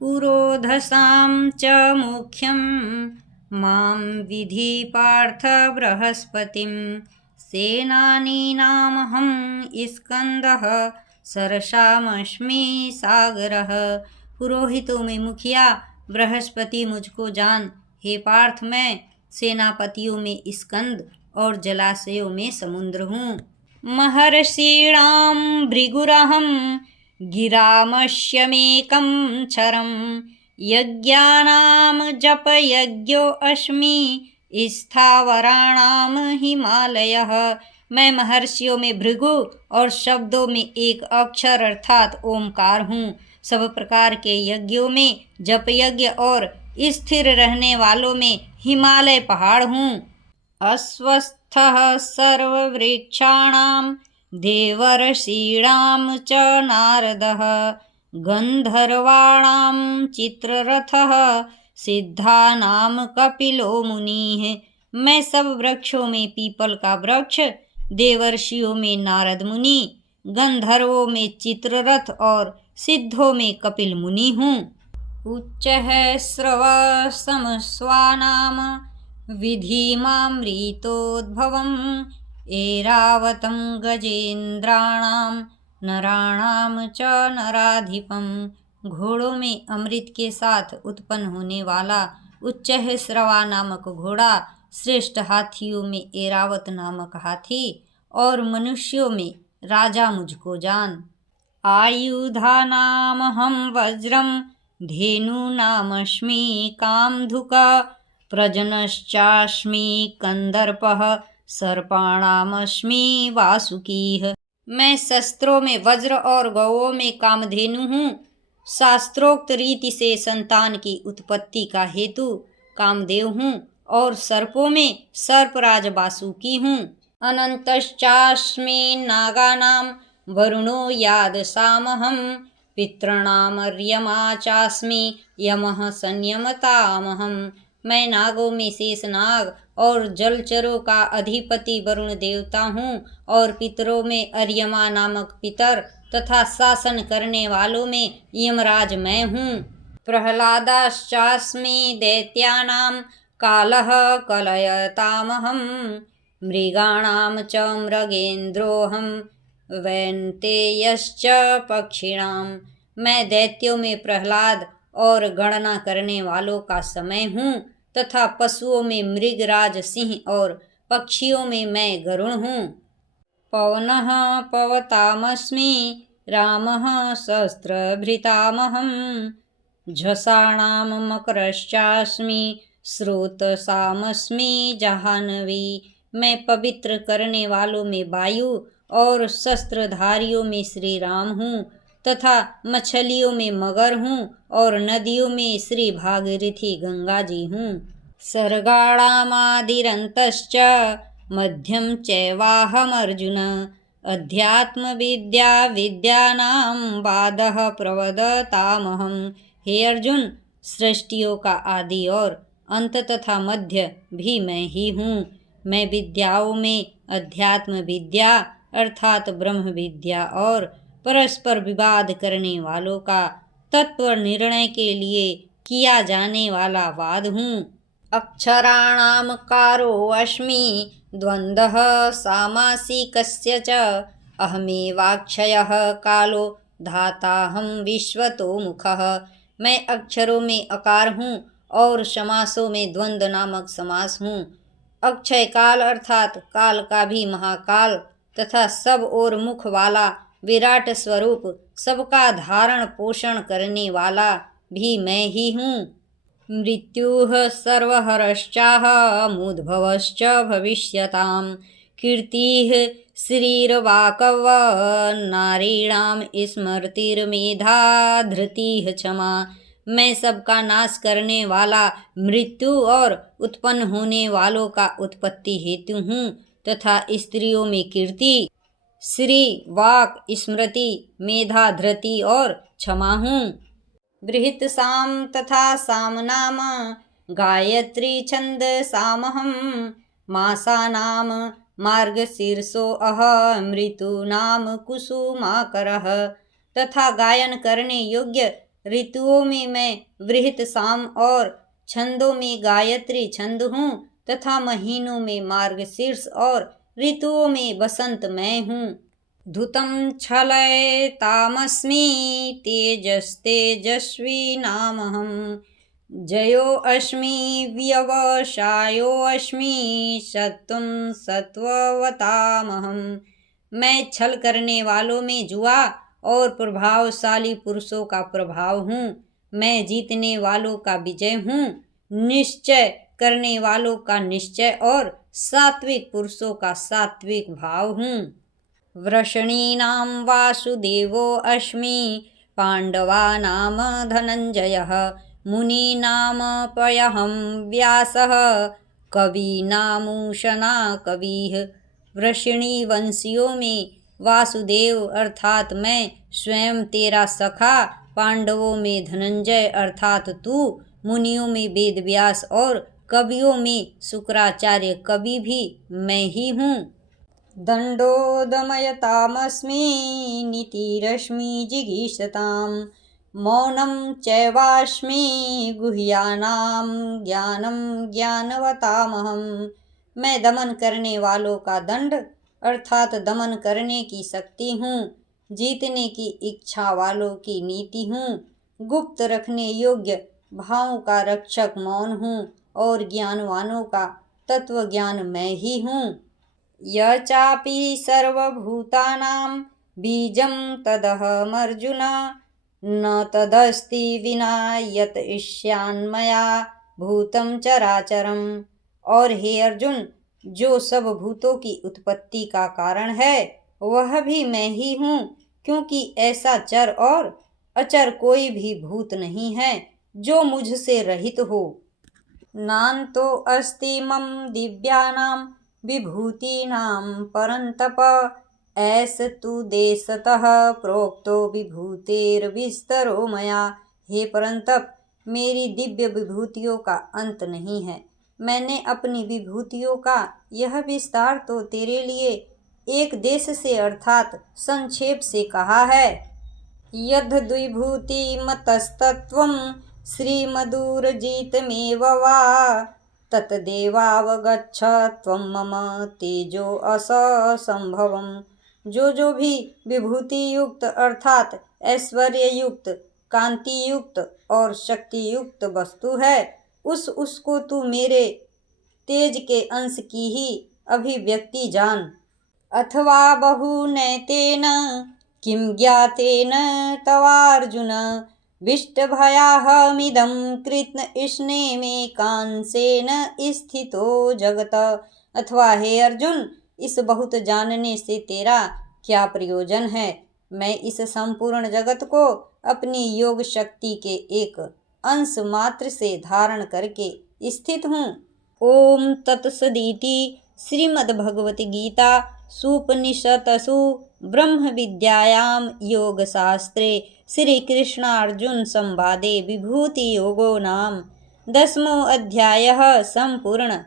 पुरोधसां च मुख्यं मां विधि पार्थ बृहस्पतिं सेनानीनामहं स्कंदः सरसामस्मि सागरः। पुरोहितों में मुखिया बृहस्पति मुझको जान, हे पार्थ मैं सेनापतियों में स्कंद और जलाशयों में समुद्र हूँ। महर्षीणां भृगुरहं गिरामश्यमेकं क्षरं यज्ञानां जपयज्ञो अस्मि स्थावराणां हिमालयः। मैं महर्षियों में भृगु और शब्दों में एक अक्षर अर्थात ओमकार हूँ। सब प्रकार के यज्ञों में जप यज्ञ और स्थिर रहने वालों में हिमालय पहाड़ हूँ। अस्वस्थः सर्ववृक्षाणां देवर्षीणां च नारदः गन्धर्वाणां चित्ररथः सिद्धानां कपिलो मुनिः। मैं सब वृक्षों में पीपल का वृक्ष, देवर्षियों में नारद मुनि, गंधर्वों में चित्ररथ और सिद्धों में कपिल मुनि हूँ। उच्चः श्रवसमस्वानाम विधिमामृतोद्भवम् ऐरावतं गजेन्द्राणां नराणां च नराधिपं। घोड़ों में अमृत के साथ उत्पन्न होने वाला उच्चः श्रवा नामक घोड़ा, श्रेष्ठ हाथियों में ऐरावत नामक हाथी और मनुष्यों में राजा मुझको जान। आयुधानामहं वज्रं धेनूनामस्मि कामधुक प्रजनश्चास्मि कंदर्पः सर्पाणामस्मि वासुकीः। मैं शस्त्रों में वज्र और गौओं में कामधेनु हूँ। शास्त्रोक्त रीति से संतान की उत्पत्ति का हेतु कामदेव हूँ और सर्पों में सर्पराज वासुकी हूँ। अनंतश्चास्मि नागानां वरुणो यादसामहं पितॄणामर्यमा चास्मि यमः संयमतामहं। मैं नागों में शेषनाग और जलचरों का अधिपति वरुण देवता हूँ और पितरों में अर्यमा नामक पितर तथा शासन करने वालों में यमराज मैं हूँ। प्रह्लादाश्चास्मि दैत्यानां कालः कलयतामहं मृगाणां च मृगेन्द्रोऽहं वैनतेयश्च पक्षिणां। मैं दैत्यों में प्रहलाद और गणना करने वालों का समय हूँ तथा पशुओं में मृगराज सिंह और पक्षियों में मैं गरुण हूँ। पवनः पवतामस्मि रामः शस्त्रभृतामहं झषाणां मकरश्चास्मि स्रोतसामस्मि जाह्नवी। मैं पवित्र करने वालों में वायु और शस्त्रधारियों में श्री राम हूँ तथा मछलियों में मगर हूँ और नदियों में श्री भागीरथी गंगा जी हूँ। सर्गाणामादिरन्तश्च मध्यम चैवाहमर्जुन अध्यात्म विद्या विद्यानां वादः प्रवदतामहं। हे अर्जुन, सृष्टियों का आदि और अंत तथा मध्य भी मैं ही हूँ। मैं विद्याओं में अध्यात्म विद्या अर्थात ब्रह्म विद्या और परस्पर विवाद करने वालों का तत्व निर्णय के लिए किया जाने वाला वाद हूँ। अक्षराणां कारोऽस्मि द्वन्द्वः सामासिकस्य च अहमेवाक्षयः कालो धाताहं विश्वतोमुखः। मैं अक्षरों में अकार हूँ और समासों में द्वंद्व नामक समास हूँ। अक्षय काल अर्थात काल का भी महाकाल तथा सब ओर मुख वाला विराट स्वरूप सबका धारण पोषण करने वाला भी मैं ही हूँ। मृत्युः सर्वहरश्चाहमुद्भवश्च भविष्यतां कीर्तिः श्रीर्वाकव नारीणां स्मृतिर्मेधा धृतिः क्षमा। मैं सबका नाश करने वाला मृत्यु और उत्पन्न होने वालों का उत्पत्ति हेतु हूँ तथा स्त्रियों में कीर्ति, श्री, वाक, स्मृति, मेधा, धृति और क्षमा हूँ। बृहत् साम तथा सामनाम गायत्री छंद सामहं मासानाम मार्गशीर्षो अहमृतूनाम कुसुमाकरः। तथा गायन करने योग्य ऋतुओं में मैं वृहत साम और छंदों में गायत्री छंद हूँ तथा महीनों में मार्गशीर्ष और ऋतुओं में बसंत मैं हूँ। धुतं छलयतामस्मि तेजस्तेजस्वी नामहम् जयोऽस्मि व्यवसायोऽस्मि सत्वं सत्त्ववतामहम्। मैं छल करने वालों में जुआ और प्रभावशाली पुरुषों का प्रभाव हूँ। मैं जीतने वालों का विजय हूँ, निश्चय करने वालों का निश्चय और सात्विक पुरुषों का सात्विक भाव हूँ। वृषणीनां वासुदेवोऽस्मि पाण्डवानां धनञ्जयः मुनीनामप्यहं व्यासः कवीनामुशना कविः। वृषणी वंशियों में वासुदेव अर्थात मैं स्वयं तेरा सखा, पांडवों में धनंजय अर्थात तू, मुनियों में वेद व्यास और कवियों में शुक्राचार्य कवि भी मैं ही हूँ। दंडो दमयतामस्मि नीतिरश्मि जिगीषताम् मौनं चैवास्मि गुह्यानां ज्ञानं ज्ञानवतामहम्। मैं दमन करने वालों का दंड अर्थात दमन करने की शक्ति हूँ, जीतने की इच्छा वालों की नीति हूँ, गुप्त रखने योग्य भावों का रक्षक मौन हूँ और ज्ञानवानों का तत्व ज्ञान मैं ही हूँ। य चापि सर्वभूतानां बीजं तदहमर्जुन न तदस्ति विना यत ईशान्मया भूतं चराचरम्। और हे अर्जुन, जो सब भूतों की उत्पत्ति का कारण है वह भी मैं ही हूँ, क्योंकि ऐसा चर और अचर कोई भी भूत नहीं है जो मुझसे रहित हो। नान्तो अस्ति मम दिव्यानां विभूतीनां परन्तप ऐस तु देशतः प्रोक्तो विभूतेर्विस्तरो मया। हे परंतप, मेरी दिव्य विभूतियों का अंत नहीं है। मैंने अपनी विभूतियों का यह विस्तार तो तेरे लिए एक देश से अर्थात संक्षेप से कहा है। यद् द्विभूतिमतस्तत्त्वं श्रीमदूरजितमेव वा तत्देवावगच्छ त्वं मम तेजो असंभवम्। जो भी विभूति युक्त अर्थात ऐश्वर्य युक्त, कांति युक्त और शक्ति युक्त वस्तु है उसको तू मेरे तेज के अंश की ही अभिव्यक्ति जान। अथवा बहुनैतेन किं ज्ञातेन तवार्जुन विष्टभयाहमिदं कृत्स्नेमेकांशेन स्थितो जगत। अथवा हे अर्जुन, इस बहुत जानने से तेरा क्या प्रयोजन है। मैं इस संपूर्ण जगत को अपनी योग शक्ति के एक अंश मात्र से धारण करके स्थित हूँ। ओम तत्सदिति श्रीमद्भगवती गीता सुपनिषत्सु ब्रह्म विद्यायां योगशास्त्रे श्रीकृष्णार्जुन संवादे विभूति योगो नाम 10वां अध्यायः संपूर्ण।